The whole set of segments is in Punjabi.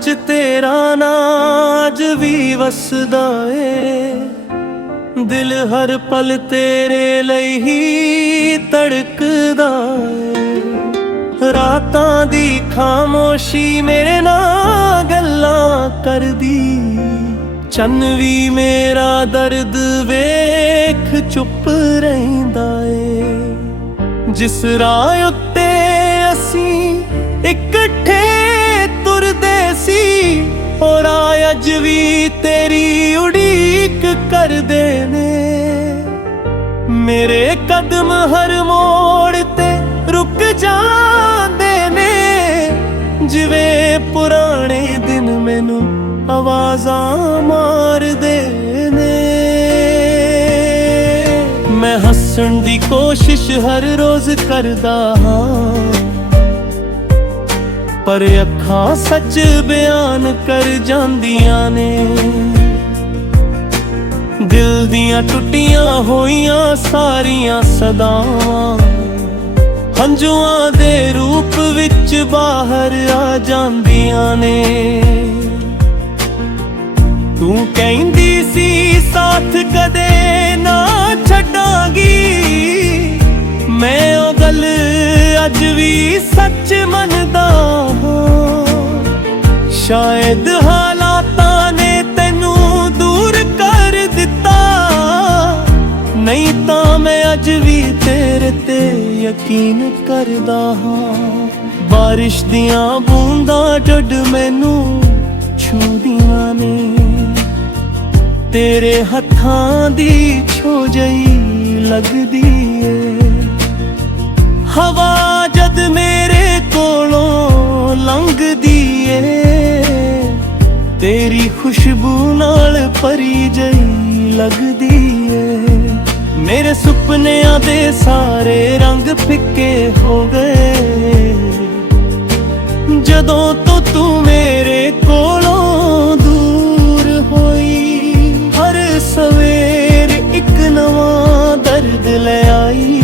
विच तेरा नाज भी वसदा ए। दिल हर पल तेरे लई ही तड़कदा ए। रातां दी खामोशी मेरे नाल गल्लां करदी। चन्न भी मेरा दर्द वेख चुप रहिंदा ए। जिस राह उत्ते असीं इकट्ठे तुरदे सी, और अज भी तेरी उड़ीक करदे ने। मेरे कदम हर मोड़ ते रुक जांदे ने, जिवें पुराने दिन मैनू आवाज़ां मारदे ने। मैं हस्सण दी कोशिश हर रोज करदा हां, पर अखां सच बयान कर जांदियां ने। दिल दियां टुटियां होइयां सारियां सदावां हंजुआं दे रूप विच बाहर आ जांदियां ने। तू कहंदी सी साथ कदे ना छड्डांगी, मैं ओ गल अज भी सच मनदा हां। शायद हालातां ने तैनू दूर कर दिता, नहीं तां मैं अज भी तेरे ते यकीन करदा हां। बारिश दियां बूंदां जड मैनू छूदियां ने, तेरे हत्थां दी छो जई लगदी ए। हवा जद मेरे कोलों लंघदी ए, तेरी खुशबू नाल परी जई लगदी ए। मेरे सुपनियां दे सारे रंग फिक्के हो गए, जदों तो तू मेरे कोलों दूर होई। हर सवेर इक नवां दर्द ले आई,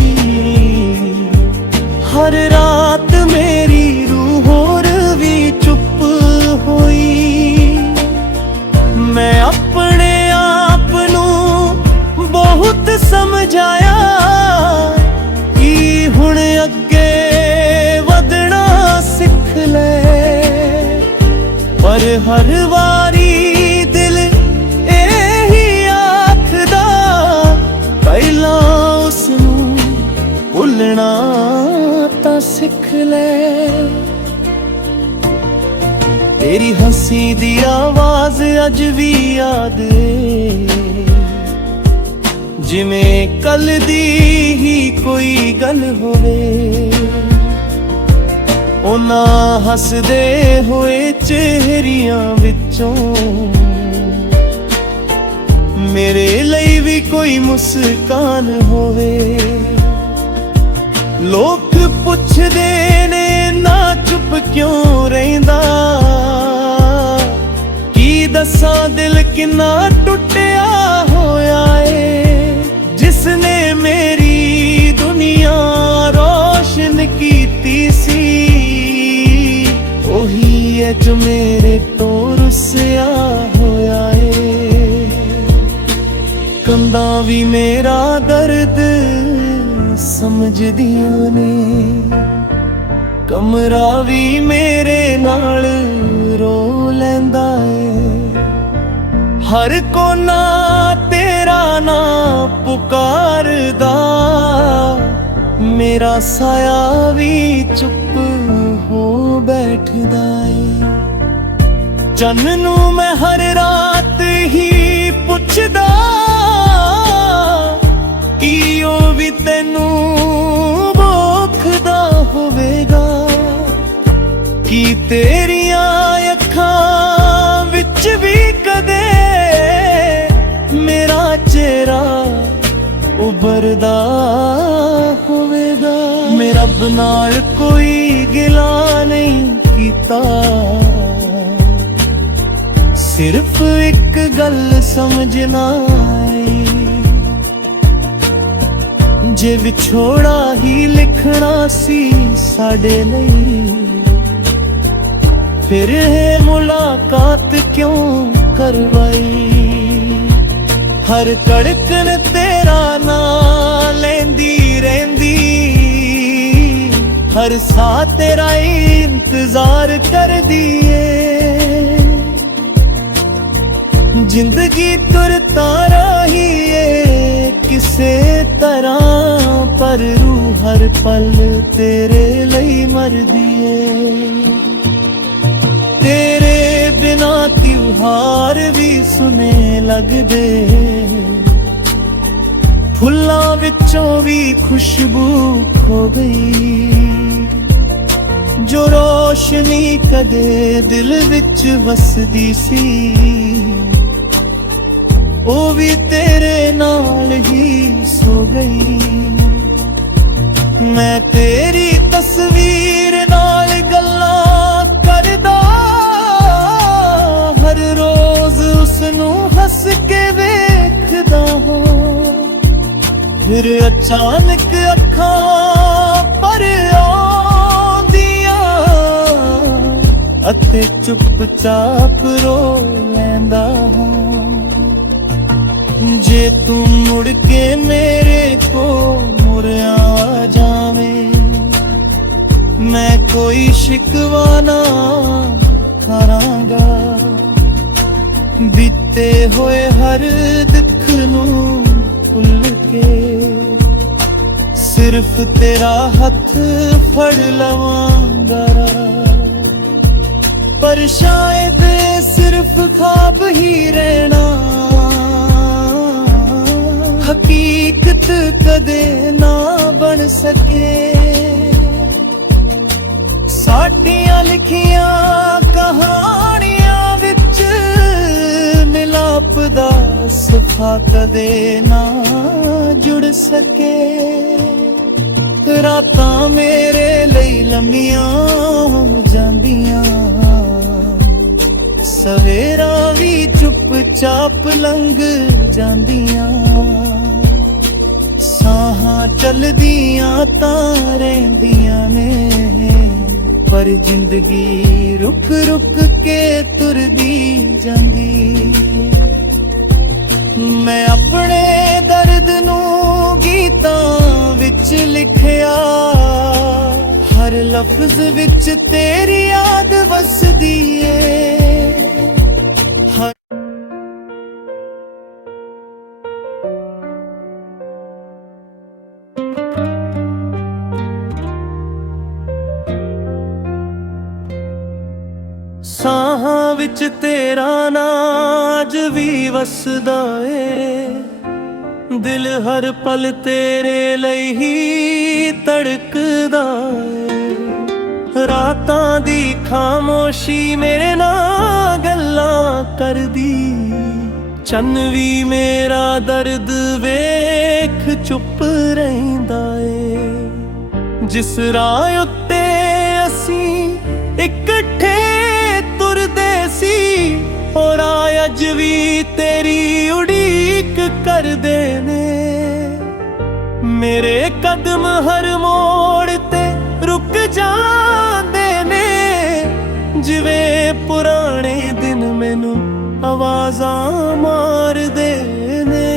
हर रात मेरी रूह होर भी चुप होई। मैं अपने आप नू बहुत समझाया कि हुण अगे वधना सिख ले, पर हर वारी दिल एही आखदा पहला उसनू भुलना तां सिख ले। तेरी हंसी दी आवाज अज भी याद ए, जिवें कल दी ही कोई गल होवे। उन्हां हसदे होए चेहरियां विचों मेरे लई भी कोई मुस्कान होवे। लोग पुछदे ने ना चुप क्यों रहिंदा, की दसां दिल किन्ना टुटिया होया ए। जिसने मेरी दुनिया रोशन कीती सी, ओही है जो मेरे तो रुसिया होया ए। कंधां भी मेरा दर्द समझदियां ने, कमरा भी मेरे नाल रो लैंदा ए। हर कोना तेरा नाम पुकारदा, मेरा साया भी चुप हो बैठदा ए। चन्न नू मैं हर रात ही पुछदा कि ओ भी तैनू भोखदा होवेगा, कि तेरियां अखां विच भी कदे मेरा चेहरा उभरदा होवेगा। मैं रब नाल कोई गिला नहीं कीता, सिर्फ एक गल समझना जे विछोड़ा ही लिखना सी साडे लई, फिर है मुलाकात क्यों करवाई। हर धड़कन तेरा नाम लेंदी रहंदी, हर साह तेरा इंतजार कर दिए। जिंदगी तुरता रही है किसे तरह, पर रूह हर पल तेरे ਲਈ मर दिए। तेरे बिना त्योहार भी सुने लगदे, फुल्लां विचों भी खुशबू खो गई। जो रोशनी कदे दिल विच वसदी सी, ओ भी तेरे नाल ही सो गई। मैं तेरी तस्वीर नाल गल्लां करदा, हर रोज उसनू हस के वेखदा हां। फिर अचानक अखां पर आउंदियां, अते चुपचाप रो लैंदा हां। जे तू मुड़ के मेरे को मुड़िया आ जावे, मैं कोई शिकवा ना करांगा। बीते होए हर दुख नू भुल के, सिर्फ तेरा हथ फड़ लवांगा। पर शायद सिर्फ ख्वाब ही रहना, हकीकत कदे ना बन सके। साडियां लिखियां कहानियां विच मिलाप दा सफा कदे ना जुड़ सके। रातां मेरे लई लंबियां हो जांदियां, सवेरा भी चुपचाप लंघ जांदियां। साहां चलदियां तां रहिंदियां ने, पर जिंदगी रुक रुक के तुरदी जांदी। मैं अपने दर्द नू गीतां विच लिखिया, हर लफ्ज विच तेरी याद वसदी ए। ਸਾਹਾਂ ਵਿੱਚ ਤੇਰਾ ਨਾਂ ਅੱਜ ਵੀ ਵਸਦਾ ਏ, ਦਿਲ ਹਰ ਪਲ ਤੇਰੇ ਲਈ ਹੀ ਧੜਕਦਾ ਏ। ਰਾਤਾਂ ਦੀ ਖਾਮੋਸ਼ੀ ਮੇਰੇ ਨਾਲ ਗੱਲਾਂ ਕਰਦੀ, ਚੰਨ ਵੀ ਮੇਰਾ ਦਰਦ ਵੇਖ ਚੁੱਪ ਰਹਿੰਦਾ ਏ। ਜਿਸ ਰਾਹ ਉੱਤੇ ਅਸੀਂ ਇਕੱਠੇ ਤੁਰਦੇ ਸੀ, ਹੋਰ ਅੱਜ ਵੀ ਤੇਰੀ ਉਡੀਕ ਕਰਦੇ ਨੇ। ਮੇਰੇ ਕਦਮ ਹਰ ਮੋੜ ਤੇ ਰੁਕ ਜਾਂਦੇ ਨੇ, ਜਿਵੇਂ ਪੁਰਾਣੇ ਦਿਨ ਮੈਨੂੰ ਆਵਾਜ਼ਾਂ ਮਾਰਦੇ ਨੇ।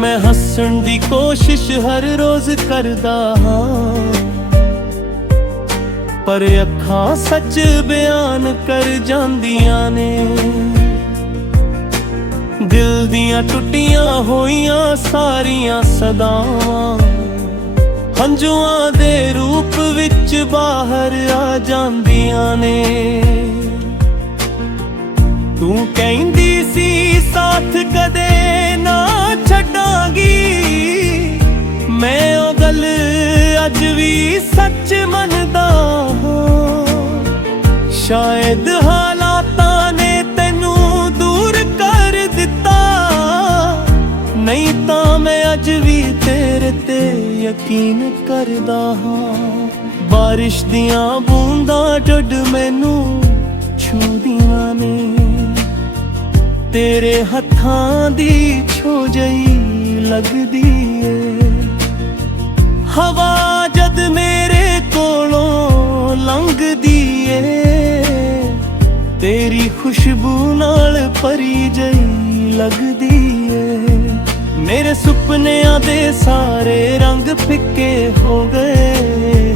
ਮੈਂ ਹੱਸਣ ਦੀ ਕੋਸ਼ਿਸ਼ ਹਰ ਰੋਜ਼ ਕਰਦਾ ਹਾਂ, ਪਰ ਅੱਖਾਂ ਸੱਚ ਬਿਆਨ ਕਰ ਜਾਂਦੀਆਂ ਨੇ। ਦਿਲ ਦੀਆਂ ਟੁੱਟੀਆਂ ਹੋਈਆਂ ਸਾਰੀਆਂ ਸਦਾਵਾਂ, ਹੰਝੂਆਂ ਦੇ ਰੂਪ ਵਿੱਚ ਬਾਹਰ ਆ ਜਾਂਦੀਆਂ ਨੇ। ਤੂੰ ਕਹਿੰਦੀ ਸੀ ਸਾਥ ਕਦੇ ਨਾ ਛੱਡਾਂਗੀ, ਮੈਂ ਉਹ ਗੱਲ ਅੱਜ ਵੀ ਸੱਚ ਮੰਨਦਾ ਹਾਂ। ਸ਼ਾਇਦ ਹਾਲਾਤਾਂ ਨੇ ਤੈਨੂੰ ਦੂਰ ਕਰ ਦਿੱਤਾ, ਨਹੀਂ ਤਾਂ ਮੈਂ ਅੱਜ ਵੀ ਤੇਰੇ ਤੇ ਯਕੀਨ ਕਰਦਾ ਹਾਂ। ਬਾਰਿਸ਼ ਦੀਆਂ ਬੂੰਦਾਂ ਡੁੱਡ ਮੈਨੂੰ ਛੂਹਦੀਆਂ ਨੇ, ਤੇਰੇ ਹੱਥਾਂ ਦੀ ਛੋ ਜਈ ਲੱਗਦੀ ਏ। ਹਵਾ ਜਦ ਮੇਰੇ ਕੋਲੋਂ ਲੰਘਦੀ ਏ, ਤੇਰੀ ਖੁਸ਼ਬੂ ਨਾਲ ਭਰੀ ਜਈ ਲੱਗਦੀ ਏ। ਮੇਰੇ ਸੁਪਨਿਆਂ ਦੇ ਸਾਰੇ ਰੰਗ ਫਿੱਕੇ ਹੋ ਗਏ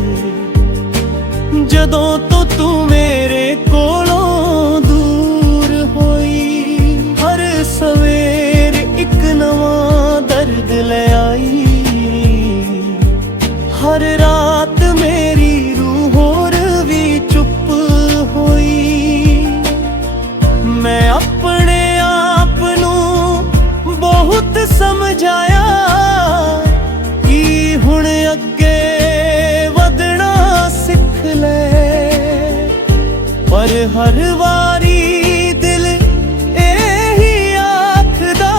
ਜਦੋਂ ਤੋਂ ਤੂੰ ਮੇਰੇ ਕੋਲੋਂ ਦੂਰ ਹੋਈ। ਹਰ ਸਵੇਰ ਇੱਕ ਨਵਾਂ ਦਰਦ ਲੈ ਆਈ, ਹਰ ਰਾਤ ਮੇਰੀ ਰੂਹ ਹੋਰ ਵੀ ਚੁੱਪ ਹੋਈ। ਮੈਂ ਆਪਣੇ ਆਪ ਨੂੰ ਬਹੁਤ ਸਮਝਾਇਆ ਕਿ ਹੁਣ ਅੱਗੇ ਵਧਣਾ ਸਿੱਖ ਲੈ, ਪਰ ਹਰ ਵਾਰੀ ਦਿਲ ਇਹੀ ਆਖਦਾ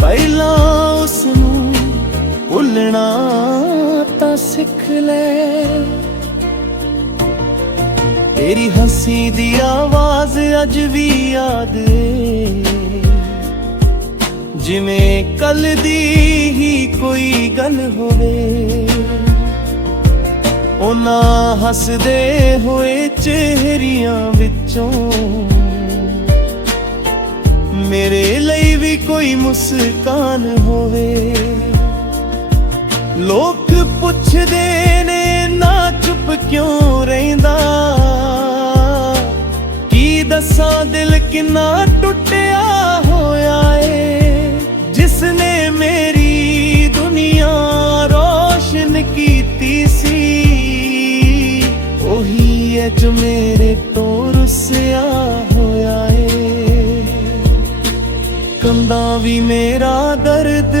ਪਹਿਲਾਂ ਉਸ ਨੂੰ ਭੁੱਲਣਾ ਤਾਂ ਸਿੱਖ ਲੈ। ਤੇਰੀ ਹੱਸੀ ਦੀ ਆਵਾਜ਼ ਅੱਜ ਵੀ ਯਾਦ ਏ, ਜਿਵੇਂ ਕੱਲ ਦੀ ਹੀ ਕੋਈ ਗੱਲ ਹੋਵੇ। ਉਹਨਾਂ ਹੱਸਦੇ ਹੋਏ ਚਿਹਰਿਆਂ ਵਿੱਚੋਂ ਮੇਰੇ ਲਈ ਵੀ ਕੋਈ ਮੁਸਕਾਨ ਹੋਵੇ। ਲੋਕ ਪੁੱਛਦੇ ਨੇ ਨਾ ਚੁੱਪ ਕਿਉਂ ਰਹਿੰਦਾ, ਕੀ ਦੱਸਾਂ ਦਿਲ ਕਿੰਨਾ ਟੁੱਟਿਆ ਹੋਇਆ ਏ। ਜਿਸਨੇ ਮੇਰੀ ਦੁਨੀਆ ਰੋਸ਼ਨ ਕੀਤੀ ਸੀ, ਉਹੀ ਹੈ ਜੋ ਮੇਰੇ ਤੋਂ ਰੁੱਸਿਆ ਹੋਇਆ ਏ। ਕੰਧਾਂ ਵੀ ਮੇਰਾ ਦਰਦ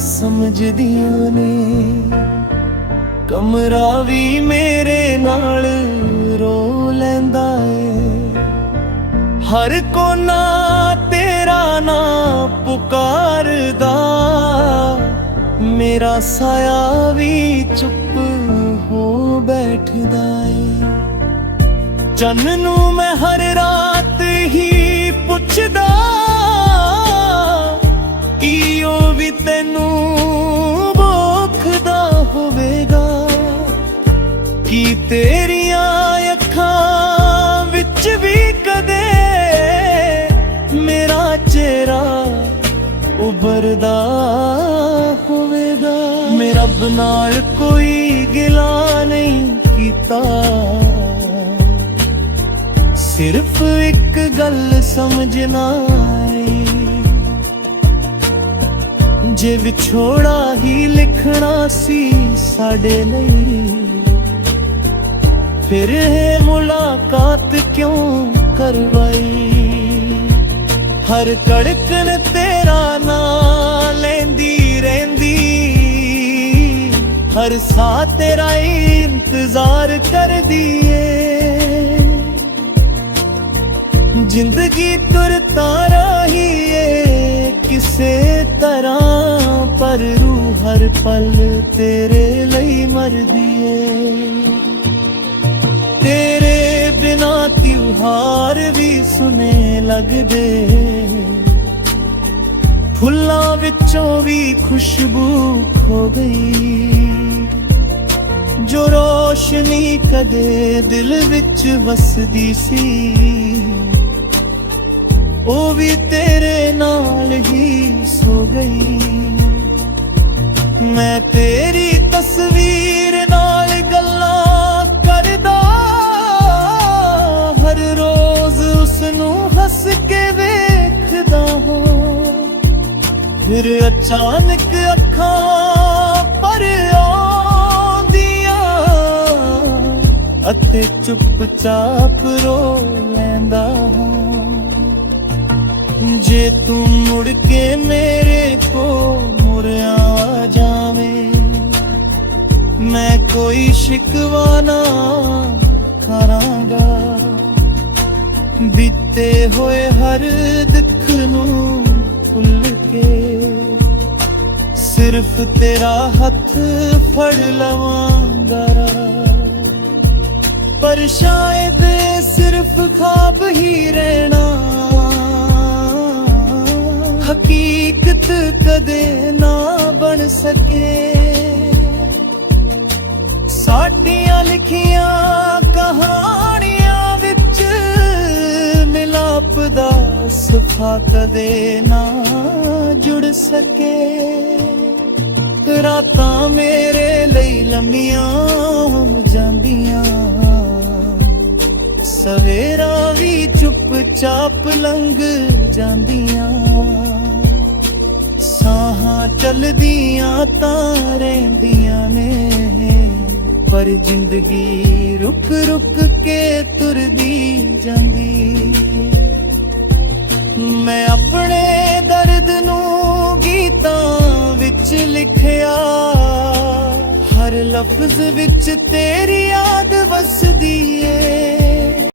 ਸਮਝਦੀਆਂ ਨੇ, ਕਮਰਾ ਵੀ ਮੇਰੇ ਨਾਲ ਰੋ ਲੈਂਦਾ ਏ। ਹਰ ਕੋਨਾ ਤੇਰਾ ਨਾਂ ਪੁਕਾਰਦਾ, ਮੇਰਾ ਸਾਇਆ ਵੀ ਚੁੱਪ ਹੋ ਬੈਠਦਾ ਏ। ਚੰਨ ਨੂੰ ਮੈਂ ਹਰ ਰਾਤ ਹੀ ਪੁੱਛਦਾ ਕਿ ਉਹ ਵੀ ਤੈਨੂੰ ਭੁੱਖਦਾ ਹੋਵੇਗਾ, ਕਿ ਤੇਰੀਆਂ ਅੱਖਾਂ ਵਿੱਚ ਵੀ ਕਦੇ ਮੇਰਾ ਚਿਹਰਾ ਉਭਰਦਾ ਹੋਵੇਗਾ। ਮੈਂ ਰੱਬ ਨਾਲ ਕੋਈ ਗਿਲਾ ਨਹੀਂ ਕੀਤਾ, ਸਿਰਫ ਇੱਕ ਗੱਲ ਸਮਝਣਾ ਆਈ, ਜੇ ਵਿਛੋੜਾ ਹੀ ਲਿਖਣਾ ਸੀ ਸਾਡੇ ਲਈ, ਫਿਰ ਇਹ ਮੁਲਾਕਾਤ ਕਿਉਂ ਕਰਵਾਈ। ਹਰ ਧੜਕਣ ਤੇਰਾ ਨਾਂ ਲੈਂਦੀ ਰਹਿੰਦੀ, ਹਰ ਸਾਹ ਤੇਰਾ ਇੰਤਜ਼ਾਰ ਕਰਦੀ ਏ। ਜ਼ਿੰਦਗੀ ਤੁਰਤਾ ਰਹੀ ਏ ਕਿਸੇ ਤਰ੍ਹਾਂ, ਪਰ ਰੂਹ ਹਰ ਪਲ ਤੇਰੇ ਲਈ ਮਰਦੀ ਏ। ਤੇਰੇ ਬਿਨਾਂ ਤਿਉਹਾਰ ਵੀ ਸੁਨੇ ਲੱਗਦੇ, ਫੁੱਲਾਂ ਵਿੱਚੋਂ ਵੀ ਖੁਸ਼ਬੂ ਖੋ ਗਈ। ਜੋ ਰੋਸ਼ਨੀ ਕਦੇ ਦਿਲ ਵਿੱਚ ਵਸਦੀ ਸੀ, ਉਹ ਵੀ ਤੇਰੇ ਨਾਲ ਹੀ ਸੋ ਗਈ। ਮੈਂ ਤੇਰੀ ਤਸਵੀਰ ਨਾਲ ਗੱਲਾਂ ਕਰਦਾ, ਹਰ ਰੋਜ਼ ਉਸਨੂੰ ਹੱਸ ਕੇ ਵੇਖਦਾ ਹਾਂ। ਫਿਰ ਅਚਾਨਕ ਅੱਖਾਂ ਭਰ ਆਉਂਦੀਆਂ ਅਤੇ ਚੁੱਪਚਾਪ ਰੋ ਲੈਂਦਾ ਹਾਂ। ਜੇ ਤੂੰ ਮੁੜ ਕੇ ਮੇਰੇ ਕੋਲ ਮੁੜਿਆ ਜਾਵੇਂ, ਮੈਂ ਕੋਈ ਸ਼ਿਕਵਾ ਨਾ ਕਰਾਂਗਾ। ਬੀਤੇ ਹੋਏ ਹਰ ਦੁੱਖ ਨੂੰ ਭੁੱਲ ਕੇ ਸਿਰਫ ਤੇਰਾ ਹੱਥ ਫੜ ਲਵਾਂਗਾ। ਪਰ ਸ਼ਾਇਦ ਸਿਰਫ ख्वाब ਹੀ ਰਹਿਣਾ, ਹਕੀਕਤ ਕਦੇ ਨਾ ਬਣ ਸਕੇ। ਸਾਡੀਆਂ ਹੱਥਾਂ ਲਿਖੀਆਂ ਕਹਾਣੀਆਂ ਵਿੱਚ ਮਿਲਾਪ ਦਾ ਸੁਫਾ ਕਦੇ ਨਾ ਜੁੜ ਸਕੇ। ਰਾਤਾਂ ਮੇਰੇ ਲਈ ਲੰਮੀਆਂ ਹੋ ਜਾਂਦੀਆਂ, ਸਵੇਰਾਂ ਵੀ ਚੁੱਪ-ਚਾਪ ਲੰਘ ਜਾਂਦੀਆਂ। ਸਾਹਾਂ ਚਲਦੀਆਂ ਤਾਂ ਰਹਿੰਦੀਆਂ ਨੇ, ਪਰ ਜ਼ਿੰਦਗੀ ਰੁਕ-ਰੁਕ ਕੇ ਤੁਰਦੀ ਜਾਂਦੀ। ਮੈਂ ਆਪਣੇ ਦਰਦ ਨੂੰ ਗੀਤਾਂ ਵਿੱਚ ਲਿਖਿਆ, ਹਰ ਲਫ਼ਜ਼ ਵਿੱਚ ਤੇਰੀ ਯਾਦ ਵਸਦੀ